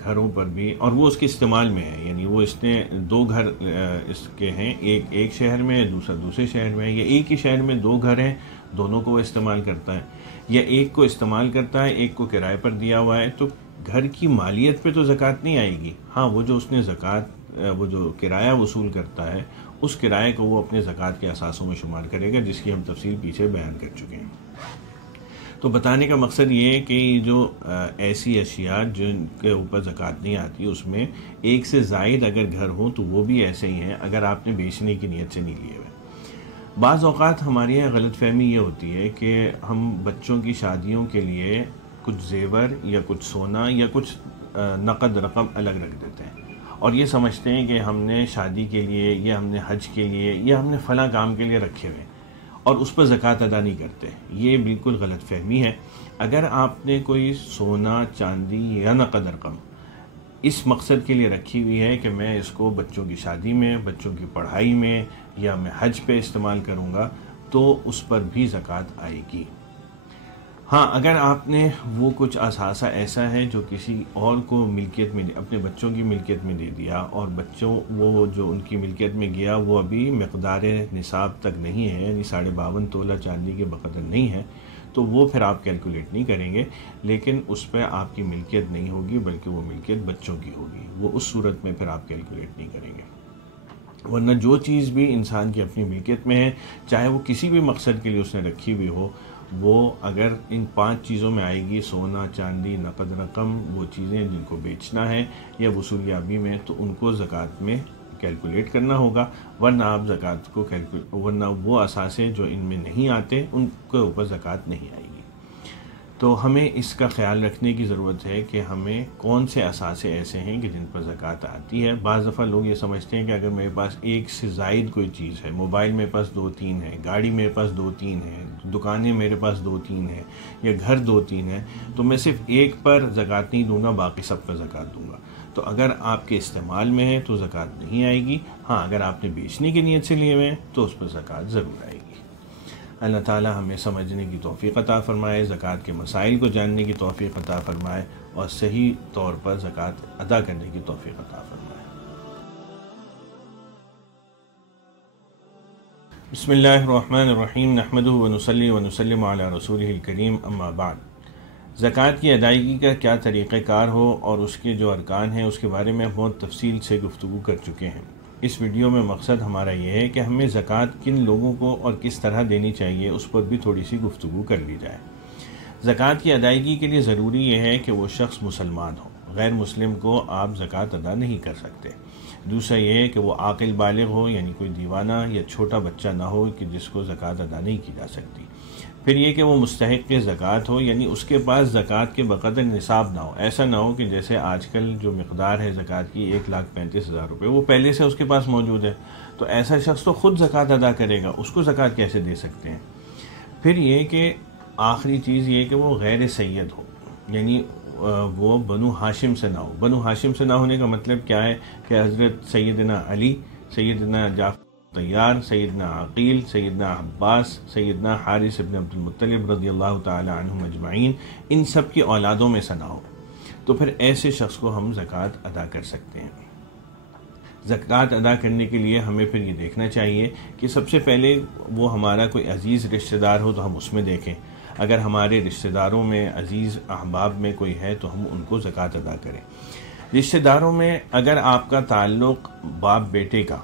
گھروں پر بھی، اور وہ اس کے استعمال میں ہے، یعنی وہ اس نے 2 گھر اس کے ہیں، ایک شہر میں، دوسرا دوسرے شہر میں، یا ایک ہی شہر میں 2 گھر ہیں، دونوں کو وہ استعمال کرتا ہے، یا ایک کو استعمال کرتا ہے، ایک کو کرائے پر دیا ہوا ہے، تو گھر کی مالیت پہ تو زکوٰۃ نہیں آئے گی۔ ہاں، وہ جو اس نے وہ جو کرایہ وصول کرتا ہے اس کرائے کو وہ اپنے زکوٰۃ کے اثاثوں میں شمار کرے گا، جس کی ہم تفصیل پیچھے بیان کر چکے ہیں۔ تو بتانے کا مقصد یہ ہے کہ جو ایسی اشیاء جن کے اوپر زکوٰۃ نہیں آتی اس میں ایک سے زائد اگر گھر ہوں تو وہ بھی ایسے ہی ہیں اگر آپ نے بیچنے کی نیت سے نہیں لیے ہوئے۔ بعض اوقات ہمارے یہاں غلط فہمی یہ ہوتی ہے کہ ہم بچوں کی شادیوں کے لیے کچھ زیور یا کچھ سونا یا کچھ نقد رقم الگ رکھ دیتے ہیں، اور یہ سمجھتے ہیں کہ ہم نے شادی کے لیے یا ہم نے حج کے لیے یا ہم نے فلاں کام کے لیے رکھے ہوئے اور اس پر زکوٰۃ ادا نہیں کرتے. یہ بالکل غلط فہمی ہے. اگر آپ نے کوئی سونا، چاندی یا نقد رقم اس مقصد کے لیے رکھی ہوئی ہے کہ میں اس کو بچوں کی شادی میں، بچوں کی پڑھائی میں یا میں حج پہ استعمال کروں گا تو اس پر بھی زکوٰۃ آئے گی. ہاں، اگر آپ نے وہ کچھ اثاثہ ایسا ہے جو کسی اور کو ملکیت میں، اپنے بچوں کی ملکیت میں دے دیا اور بچوں وہ جو ان کی ملکیت میں گیا وہ ابھی مقدار نصاب تک نہیں ہے، یعنی 52.5 تولہ چاندی کے بقدر نہیں ہے، تو وہ پھر آپ کیلکولیٹ نہیں کریں گے، لیکن اس پہ آپ کی ملکیت نہیں ہوگی بلکہ وہ ملکیت بچوں کی ہوگی. وہ اس صورت میں پھر آپ کیلکولیٹ نہیں کریں گے. ورنہ جو چیز بھی انسان کی اپنی ملکیت میں ہے، چاہے وہ کسی بھی مقصد کے لیے اس نے رکھی ہوئی ہو، وہ اگر ان 5 چیزوں میں آئے گی، سونا، چاندی، نقد رقم، وہ چیزیں جن کو بیچنا ہے یا وصولیابی میں، تو ان کو زکوٰۃ میں کیلکولیٹ کرنا ہوگا. ورنہ آپ زکوٰۃ کو ورنہ وہ اثاثے جو ان میں نہیں آتے ان کے اوپر زکوٰۃ نہیں آئے گی. تو ہمیں اس کا خیال رکھنے کی ضرورت ہے کہ ہمیں کون سے اثاثے ایسے ہیں کہ جن پر زکوٰۃ آتی ہے. بعض دفعہ لوگ یہ سمجھتے ہیں کہ اگر میرے پاس ایک سے زائد کوئی چیز ہے، موبائل میرے پاس 2-3 ہے، گاڑی میرے پاس 2-3 ہے، دکانیں میرے پاس 2-3 ہیں یا گھر 2-3 ہیں، تو میں صرف ایک پر زکوٰۃ نہیں دوں گا، باقی سب پر زکوٰۃ دوں گا. تو اگر آپ کے استعمال میں ہے تو زکوٰۃ نہیں آئے گی. ہاں، اگر آپ نے بیچنے کی نیت سے لیے ہوئے ہیں تو اس پر زکوٰۃ ضرور آئے گی. اللہ تعالی ہمیں سمجھنے کی توفیق عطا فرمائے، زکوٰۃ کے مسائل کو جاننے کی توفیق عطا فرمائے اور صحیح طور پر زکوٰۃ ادا کرنے کی توفیق عطا فرمائے. بسم اللہ الرحمن الرحیم، نحمدہ ونصلی ونسلم علی رسولہ الکریم، اما بعد. زکوٰۃ کی ادائیگی کا کیا طریقہ کار ہو اور اس کے جو ارکان ہیں اس کے بارے میں بہت تفصیل سے گفتگو کر چکے ہیں. اس ویڈیو میں مقصد ہمارا یہ ہے کہ ہمیں زکوٰۃ کن لوگوں کو اور کس طرح دینی چاہیے اس پر بھی تھوڑی سی گفتگو کر لی جائے. زکوٰۃ کی ادائیگی کے لیے ضروری یہ ہے کہ وہ شخص مسلمان ہو. غیر مسلم کو آپ زکوٰۃ ادا نہیں کر سکتے. دوسرا یہ ہے کہ وہ عاقل بالغ ہو، یعنی کوئی دیوانہ یا چھوٹا بچہ نہ ہو کہ جس کو زکوٰۃ ادا نہیں کی جا سکتی. پھر یہ کہ وہ مستحق زکوٰۃ ہو، یعنی اس کے پاس زکوٰۃ کے بقدر نصاب نہ ہو. ایسا نہ ہو کہ جیسے آج کل جو مقدار ہے زکوٰۃ کی 1,35,000 روپے، وہ پہلے سے اس کے پاس موجود ہے، تو ایسا شخص تو خود زکوٰۃ ادا کرے گا، اس کو زکوٰۃ کیسے دے سکتے ہیں. پھر یہ کہ آخری چیز یہ کہ وہ غیر سید ہو، یعنی وہ بنو ہاشم سے نہ ہو. بنو ہاشم سے نہ ہونے کا مطلب کیا ہے کہ حضرت سیدنا علی، سیدنا جعفر طیار، سیدنا عقیل، سیدنا عباس، سیدنا حارث ابن عبد المطلب رضی اللہ تعالی عنہم اجمعین، ان سب کی اولادوں میں سے نہ ہو، تو پھر ایسے شخص کو ہم زکوٰۃ ادا کر سکتے ہیں. زکوٰۃ ادا کرنے کے لیے ہمیں پھر یہ دیکھنا چاہیے کہ سب سے پہلے وہ ہمارا کوئی عزیز رشتہ دار ہو تو ہم اس میں دیکھیں. اگر ہمارے رشتہ داروں میں، عزیز احباب میں کوئی ہے تو ہم ان کو زکوٰۃ ادا کریں. رشتہ داروں میں اگر آپ کا تعلق باپ بیٹے کا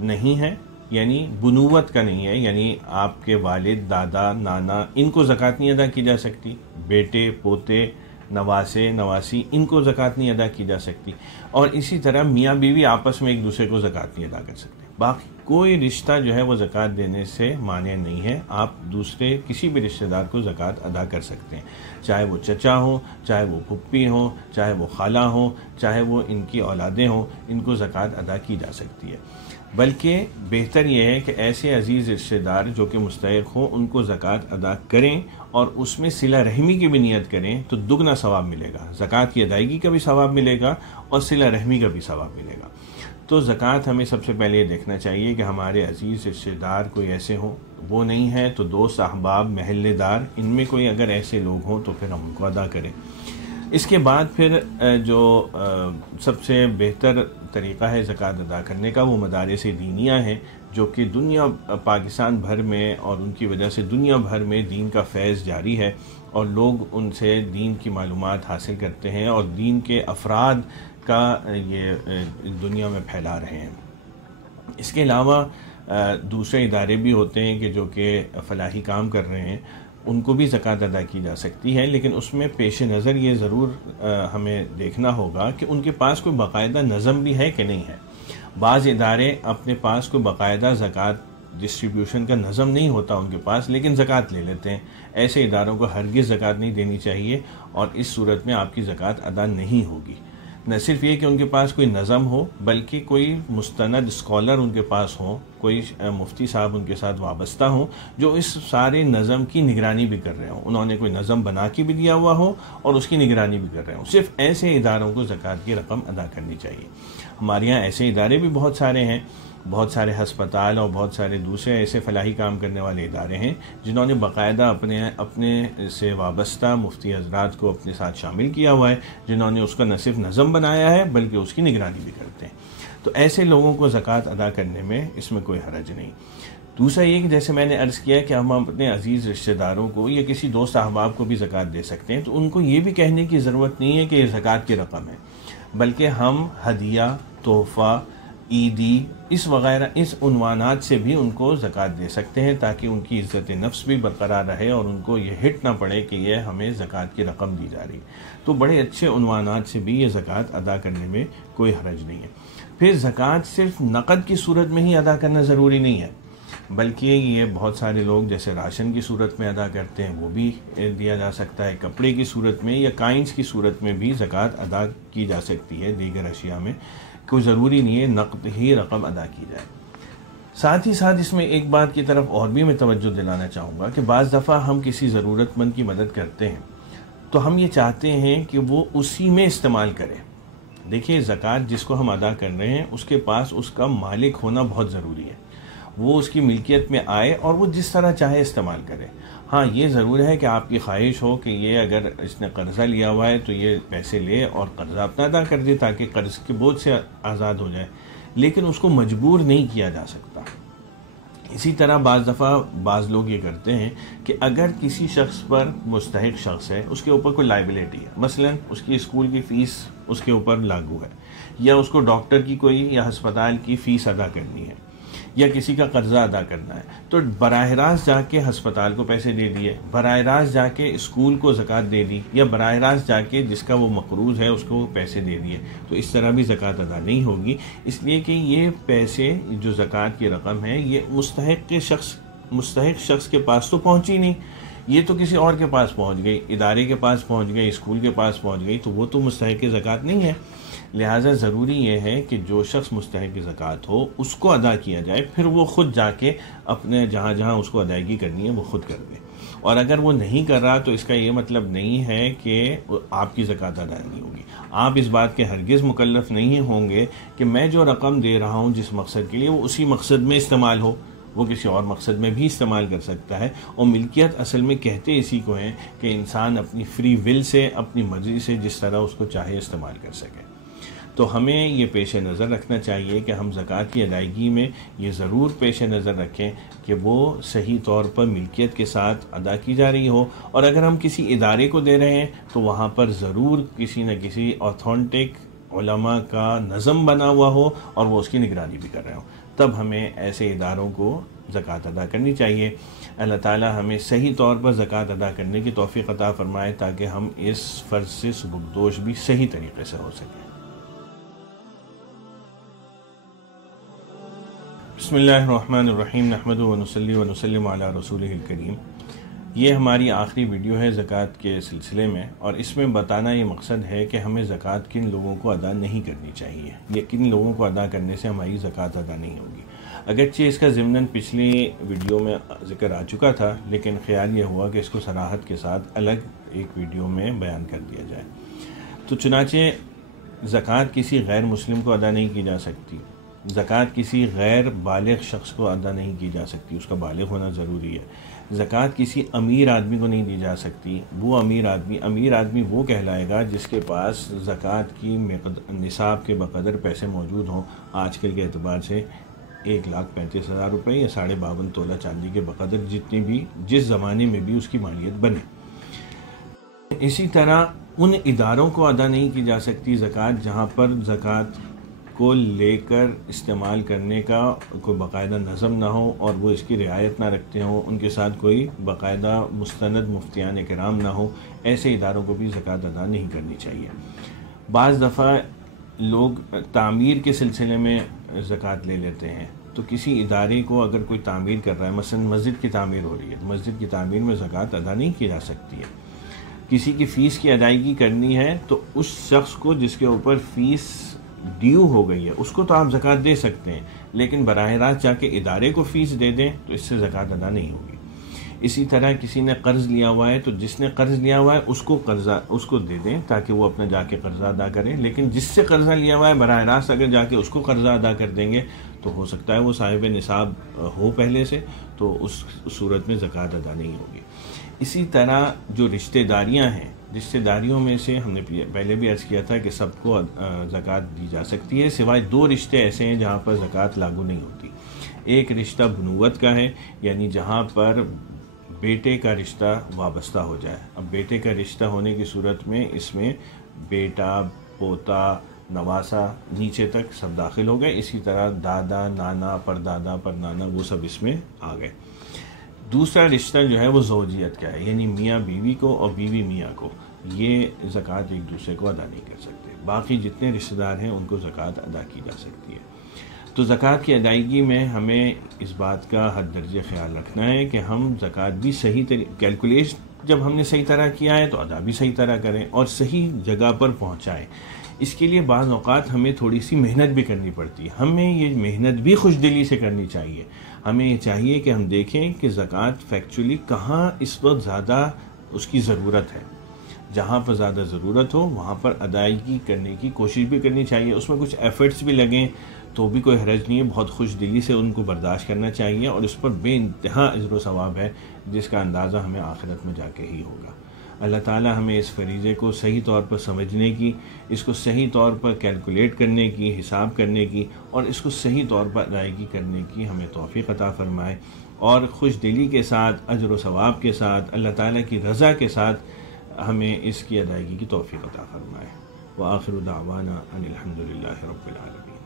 نہیں ہے، یعنی بنوت کا نہیں ہے، یعنی آپ کے والد، دادا، نانا، ان کو زکوٰۃ نہیں ادا کی جا سکتی. بیٹے، پوتے، نواسے، نواسی، ان کو زکوٰۃ نہیں ادا کی جا سکتی. اور اسی طرح میاں بیوی آپس میں ایک دوسرے کو زکوٰۃ نہیں ادا کر سکتے. باقی کوئی رشتہ جو ہے وہ زکوٰۃ دینے سے مانع نہیں ہے. آپ دوسرے کسی بھی رشتہ دار کو زکوٰۃ ادا کر سکتے ہیں، چاہے وہ چچا ہوں، چاہے وہ پھپھی ہوں، چاہے وہ خالہ ہوں، چاہے وہ ان کی اولادیں ہوں، ان کو زکوٰۃ ادا کی جا سکتی ہے. بلکہ بہتر یہ ہے کہ ایسے عزیز رشتہ دار جو کہ مستحق ہوں ان کو زکوٰۃ ادا کریں اور اس میں صلہ رحمی کی بھی نیت کریں تو دگنا ثواب ملے گا. زکوٰۃ کی ادائیگی کا بھی ثواب ملے گا اور صلہ رحمی کا بھی ثواب ملے گا. تو زکوٰۃ ہمیں سب سے پہلے یہ دیکھنا چاہیے کہ ہمارے عزیز رشتہ دار کوئی ایسے ہوں، وہ نہیں ہے تو دوست، احباب، محلے دار، ان میں کوئی اگر ایسے لوگ ہوں تو پھر ہم ان کو ادا کریں. اس کے بعد پھر جو سب سے بہتر طریقہ ہے زکوٰۃ ادا کرنے کا، وہ مدارس دینیہ ہیں جو کہ دنیا، پاکستان بھر میں اور ان کی وجہ سے دنیا بھر میں دین کا فیض جاری ہے اور لوگ ان سے دین کی معلومات حاصل کرتے ہیں اور دین کے افراد کا یہ دنیا میں پھیلا رہے ہیں. اس کے علاوہ دوسرے ادارے بھی ہوتے ہیں کہ جو کہ فلاحی کام کر رہے ہیں، ان کو بھی زکوٰۃ ادا کی جا سکتی ہے، لیکن اس میں پیش نظر یہ ضرور ہمیں دیکھنا ہوگا کہ ان کے پاس کوئی باقاعدہ نظم بھی ہے کہ نہیں ہے. بعض ادارے اپنے پاس کوئی باقاعدہ زکوٰۃ ڈسٹریبیوشن کا نظم نہیں ہوتا ان کے پاس، لیکن زکوٰۃ لے لیتے ہیں. ایسے اداروں کو ہرگز زکوٰۃ نہیں دینی چاہیے اور اس صورت میں آپ کی زکوٰۃ ادا نہیں ہوگی. نہ صرف یہ کہ ان کے پاس کوئی نظم ہو بلکہ کوئی مستند اسکالر ان کے پاس ہو، کوئی مفتی صاحب ان کے ساتھ وابستہ ہوں جو اس سارے نظم کی نگرانی بھی کر رہے ہوں، انہوں نے کوئی نظم بنا کے بھی دیا ہوا ہو اور اس کی نگرانی بھی کر رہے ہوں۔ صرف ایسے اداروں کو زکوٰۃ کی رقم ادا کرنی چاہیے۔ ہمارے یہاں ایسے ادارے بھی بہت سارے ہیں، بہت سارے ہسپتال اور بہت سارے دوسرے ایسے فلاحی کام کرنے والے ادارے ہیں جنہوں نے باقاعدہ اپنے سے وابستہ مفتی حضرات کو اپنے ساتھ شامل کیا ہوا ہے، جنہوں نے اس کا نہ صرف نظم بنایا ہے بلکہ اس کی نگرانی بھی کرتے ہیں۔ تو ایسے لوگوں کو زکوٰۃ ادا کرنے میں اس میں کوئی حرج نہیں۔ دوسرا یہ کہ جیسے میں نے عرض کیا کہ ہم اپنے عزیز رشتہ داروں کو یا کسی دوست احباب کو بھی زکوٰۃ دے سکتے ہیں، تو ان کو یہ بھی کہنے کی ضرورت نہیں ہے کہ یہ زکوٰۃ کی رقم ہے، بلکہ ہم ہدیہ، تحفہ، عیدی اس عنوانات سے بھی ان کو زکوٰۃ دے سکتے ہیں تاکہ ان کی عزت نفس بھی برقرار رہے اور ان کو یہ ہٹ نہ پڑے کہ یہ ہمیں زکوٰۃ کی رقم دی جا رہی۔ تو بڑے اچھے عنوانات سے بھی یہ زکوٰۃ ادا کرنے میں کوئی حرج نہیں ہے۔ پھر زکوٰۃ صرف نقد کی صورت میں ہی ادا کرنا ضروری نہیں ہے، بلکہ یہ بہت سارے لوگ جیسے راشن کی صورت میں ادا کرتے ہیں، وہ بھی دیا جا سکتا ہے، کپڑے کی صورت میں یا کائنز کی صورت میں بھی زکوٰۃ ادا کی جا سکتی ہے۔ دیگر اشیاء میں کوئی ضروری نہیں ہے نقد ہی رقم ادا کی جائے۔ ساتھ ہی ساتھ اس میں ایک بات کی طرف اور بھی میں توجہ دلانا چاہوں گا کہ بعض دفعہ ہم کسی ضرورت مند کی مدد کرتے ہیں تو ہم یہ چاہتے ہیں کہ وہ اسی میں استعمال کرے۔ دیکھیے، زکوٰۃ جس کو ہم ادا کر رہے ہیں اس کے پاس اس کا مالک ہونا بہت ضروری ہے، وہ اس کی ملکیت میں آئے اور وہ جس طرح چاہے استعمال کرے۔ ہاں، یہ ضرور ہے کہ آپ کی خواہش ہو کہ یہ اگر اس نے قرضہ لیا ہوا ہے تو یہ پیسے لے اور قرضہ اپنا ادا کر دے تاکہ قرض کے بوجھ سے آزاد ہو جائے، لیکن اس کو مجبور نہیں کیا جا سکتا۔ اسی طرح بعض دفعہ بعض لوگ یہ کرتے ہیں کہ اگر کسی شخص پر مستحق شخص ہے، اس کے اوپر کوئی لائبلٹی ہے، مثلا اس کی اسکول کی فیس اس کے اوپر لاگو ہے، یا اس کو ڈاکٹر کی کوئی یا ہسپتال کی فیس ادا کرنی ہے، یا کسی کا قرضہ ادا کرنا ہے، تو براہ راست جا کے ہسپتال کو پیسے دے دیے، براہ راست جا کے اسکول کو زکوٰۃ دے دی، یا براہ راست جا کے جس کا وہ مقروض ہے اس کو پیسے دے دیے، تو اس طرح بھی زکوٰۃ ادا نہیں ہوگی، اس لیے کہ یہ پیسے جو زکوٰۃ کی رقم ہے یہ مستحق شخص کے پاس تو پہنچی نہیں، یہ تو کسی اور کے پاس پہنچ گئی، ادارے کے پاس پہنچ گئی، اسکول کے پاس پہنچ گئی، تو وہ تو مستحق زکوٰۃ نہیں ہے۔ لہٰذا ضروری یہ ہے کہ جو شخص مستحق زکوٰۃ ہو اس کو ادا کیا جائے، پھر وہ خود جا کے اپنے جہاں جہاں اس کو ادائیگی کرنی ہے وہ خود کر دے۔ اور اگر وہ نہیں کر رہا تو اس کا یہ مطلب نہیں ہے کہ آپ کی زکوٰۃ ادا نہیں ہوگی۔ آپ اس بات کے ہرگز مکلف نہیں ہوں گے کہ میں جو رقم دے رہا ہوں جس مقصد کے لیے وہ اسی مقصد میں استعمال ہو، وہ کسی اور مقصد میں بھی استعمال کر سکتا ہے۔ اور ملکیت اصل میں کہتے اسی کو ہیں کہ انسان اپنی فری ول سے، اپنی مرضی سے جس طرح اس کو چاہے استعمال کر سکے۔ تو ہمیں یہ پیش نظر رکھنا چاہیے کہ ہم زکوٰۃ کی ادائیگی میں یہ ضرور پیش نظر رکھیں کہ وہ صحیح طور پر ملکیت کے ساتھ ادا کی جا رہی ہو، اور اگر ہم کسی ادارے کو دے رہے ہیں تو وہاں پر ضرور کسی نہ کسی اوتھینٹک علماء کا نظم بنا ہوا ہو اور وہ اس کی نگرانی بھی کر رہے ہوں، تب ہمیں ایسے اداروں کو زکوٰۃ ادا کرنی چاہیے۔ اللہ تعالی ہمیں صحیح طور پر زکوٰۃ ادا کرنے کی توفیق عطا فرمائے تاکہ ہم اس فرض سے سبکدوش بھی صحیح طریقے سے ہو سکیں۔ بسم اللہ الرحمن الرحیم، نحمدہ ونصلی ونسلم علی رسولہ الکریم۔ یہ ہماری آخری ویڈیو ہے زکوٰۃ کے سلسلے میں، اور اس میں بتانا یہ مقصد ہے کہ ہمیں زکوٰۃ کن لوگوں کو ادا نہیں کرنی چاہیے، یا کن لوگوں کو ادا کرنے سے ہماری زکوٰۃ ادا نہیں ہوگی۔ اگرچہ اس کا ضمناً پچھلی ویڈیو میں ذکر آ چکا تھا، لیکن خیال یہ ہوا کہ اس کو صراحت کے ساتھ الگ ایک ویڈیو میں بیان کر دیا جائے۔ تو چنانچہ زکوٰۃ کسی غیر مسلم کو ادا نہیں کی جا سکتی، زکوٰۃ کسی غیر بالغ شخص کو ادا نہیں کی جا سکتی، اس کا بالغ ہونا ضروری ہے۔ زکوٰۃ کسی امیر آدمی کو نہیں دی جا سکتی، وہ امیر آدمی وہ کہلائے گا جس کے پاس زکوٰۃ کی نصاب کے بقدر پیسے موجود ہوں۔ آج کل کے اعتبار سے 1,35,000 روپے یا 52.5 تولہ چاندی کے بقدر جتنی بھی جس زمانے میں بھی اس کی مالیت بنے۔ اسی طرح ان اداروں کو ادا نہیں کی جا سکتی زکوٰۃ جہاں پر زکوٰۃ کو لے کر استعمال کرنے کا کوئی باقاعدہ نظم نہ ہو اور وہ اس کی رعایت نہ رکھتے ہوں، ان کے ساتھ کوئی باقاعدہ مستند مفتیان کرام نہ ہو، ایسے اداروں کو بھی زکوٰۃ ادا نہیں کرنی چاہیے۔ بعض دفعہ لوگ تعمیر کے سلسلے میں زکوٰۃ لے لیتے ہیں، تو کسی ادارے کو اگر کوئی تعمیر کر رہا ہے، مثلا مسجد کی تعمیر ہو رہی ہے، مسجد کی تعمیر میں زکوٰۃ ادا نہیں کی جا سکتی ہے۔ کسی کی فیس کی ادائیگی کرنی ہے تو اس شخص کو جس کے اوپر فیس ڈیو ہو گئی ہے اس کو تو آپ زکوٰۃ دے سکتے ہیں، لیکن براہ راست جا کے ادارے کو فیس دے دیں تو اس سے زکوٰۃ ادا نہیں ہوگی۔ اسی طرح کسی نے قرض لیا ہوا ہے تو جس نے قرض لیا ہوا ہے اس کو دے دیں تاکہ وہ اپنا جا کے قرضہ ادا کریں، لیکن جس سے قرضہ لیا ہوا ہے براہ راست اگر جا کے اس کو قرضہ ادا کر دیں گے تو ہو سکتا ہے وہ صاحب نصاب ہو پہلے سے، تو اس صورت میں زکوٰۃ ادا نہیں ہوگی۔ اسی طرح جو رشتہ داریاں ہیں، رشتہ داریوں میں سے ہم نے پہلے بھی عرض کیا تھا کہ سب کو زکوٰۃ دی جا سکتی ہے، سوائے 2 رشتے ایسے ہیں جہاں پر زکوٰۃ لاگو نہیں ہوتی۔ ایک رشتہ بنوت کا ہے، یعنی جہاں پر بیٹے کا رشتہ وابستہ ہو جائے۔ اب بیٹے کا رشتہ ہونے کی صورت میں اس میں بیٹا، پوتا، نواسا نیچے تک سب داخل ہو گئے، اسی طرح دادا، نانا، پردادا، پرنانا وہ سب اس میں آ گئے۔ دوسرا رشتہ جو ہے وہ زوجیت کا ہے، یعنی میاں بیوی کو اور بیوی میاں کو، یہ زکوٰۃ ایک دوسرے کو ادا نہیں کر سکتے۔ باقی جتنے رشتہ دار ہیں ان کو زکوٰۃ ادا کی جا سکتی ہے۔ تو زکوٰۃ کی ادائیگی میں ہمیں اس بات کا حد درجے خیال رکھنا ہے کہ ہم زکوٰۃ بھی صحیح کیلکولیشن جب ہم نے صحیح طرح کیا ہے تو ادا بھی صحیح طرح کریں اور صحیح جگہ پر پہنچائیں۔ اس کے لیے بعض اوقات ہمیں تھوڑی سی محنت بھی کرنی پڑتی ہے، ہمیں یہ محنت بھی خوش دلی سے کرنی چاہیے۔ ہمیں یہ چاہیے کہ ہم دیکھیں کہ زکوٰۃ فیکچولی کہاں اس وقت زیادہ اس کی ضرورت ہے، جہاں پر زیادہ ضرورت ہو وہاں پر ادائیگی کرنے کی کوشش بھی کرنی چاہیے، اس میں کچھ ایفرٹس بھی لگیں تو بھی کوئی حرج نہیں ہے، بہت خوش دلی سے ان کو برداشت کرنا چاہیے، اور اس پر بے انتہا اجر و ثواب ہے جس کا اندازہ ہمیں آخرت میں جا کے ہی ہوگا۔ اللہ تعالی ہمیں اس فریضے کو صحیح طور پر سمجھنے کی، اس کو صحیح طور پر کیلکولیٹ کرنے کی، حساب کرنے کی، اور اس کو صحیح طور پر ادائیگی کرنے کی ہمیں توفیق عطا فرمائے، اور خوش دلی کے ساتھ، اجر و ثواب کے ساتھ، اللہ تعالی کی رضا کے ساتھ ہمیں اس کی ادائیگی کی توفیق عطا فرمائے۔ وآخر دعوانا ان الحمد للہ رب العالمین۔